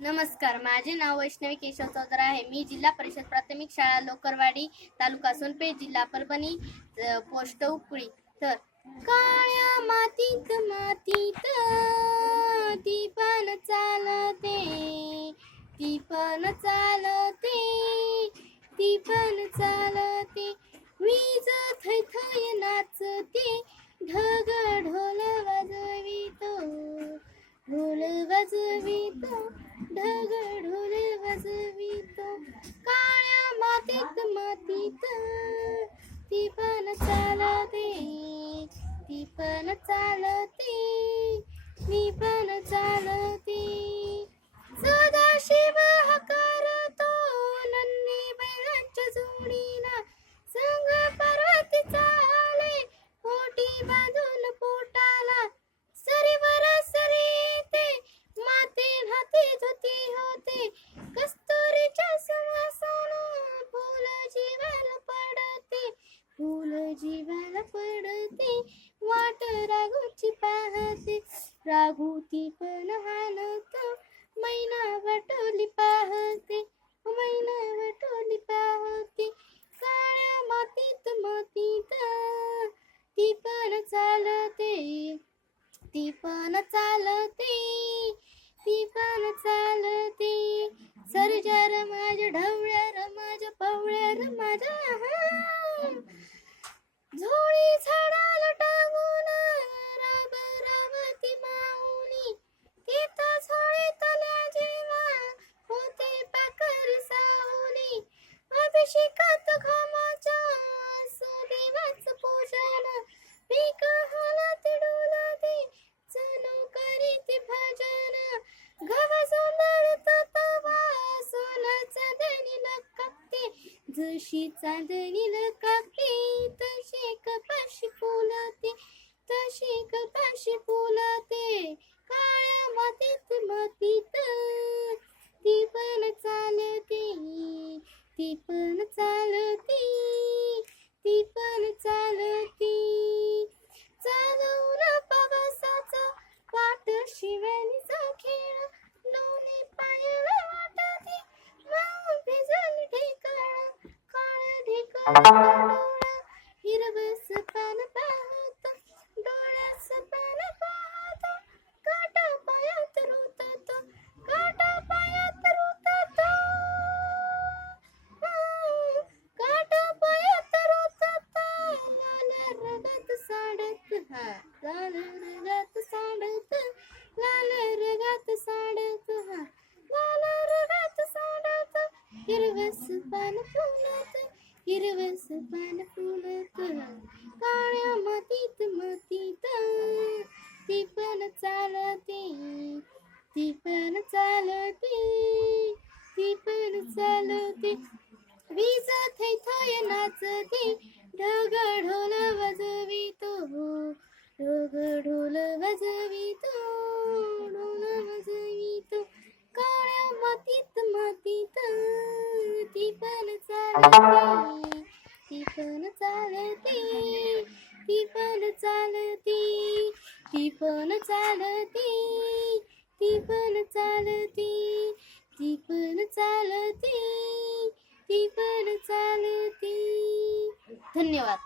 नमस्कार माझे नाव वैष्णवी केशव चौधरी आहे. मी जिल्हा परिषद प्राथमिक शाळा लोकरवाडी तालुका सोनपेठ जिल्हा परभणी पोस्ट उकळी तर काळ्या मातीत मातीत ती पण चालते ती पण चालते ती पण चालते. वीज थैथय नाचते ढग ढोल वाजवितो ढोल वाजवितो. ढग ढोल वाजवितो काळ्या मातीत मातीत. ती पण चालते ती पण चालते. मी पण चाल भूती पण हालत. मैना वटोली पाहते मैना वटोली पाहते. काळ्या मातीत मातीत ती पण चालते ती पण चालते ती पण चालते. सर्जर माझ्या ढवळ्यार माझ्या पवळ्यार माझ्या अभिषेकात घामाच्या सुदेवाच पूजन पीक हलत डोलते चणू करीत भजन गव सोंदळत तवा सोनाचा दणी लकाकते जशी चांदणी लकाकते तशी कपाशी फुलते तशी कपाशी फुलते काळ्या मातीत मातीत ती पण चालते. ती हिरवस पान पाहत डोळ्यास पान पाहत काटा पायात रुतत काटा पायात रुतत. काटा पायात रुतत लाल रगत साडत हा लाल रगत साडत लाल रगत साडत हा लाल रगत साडत हिरवस पान फुलत हिरवस पान फुलत काळ्या मातीत मातीत ती पण चालते ती पण चालते ती पण चालते वीज थैथय नाचते ढग ढोल वाजवितो ढग ढोल वाजवितो ढोल वाजवितो काळ्या मातीत मातीत ती पण चालते ती पण चालते ती पण चालती ती पण चालते ती पण चालती. धन्यवाद.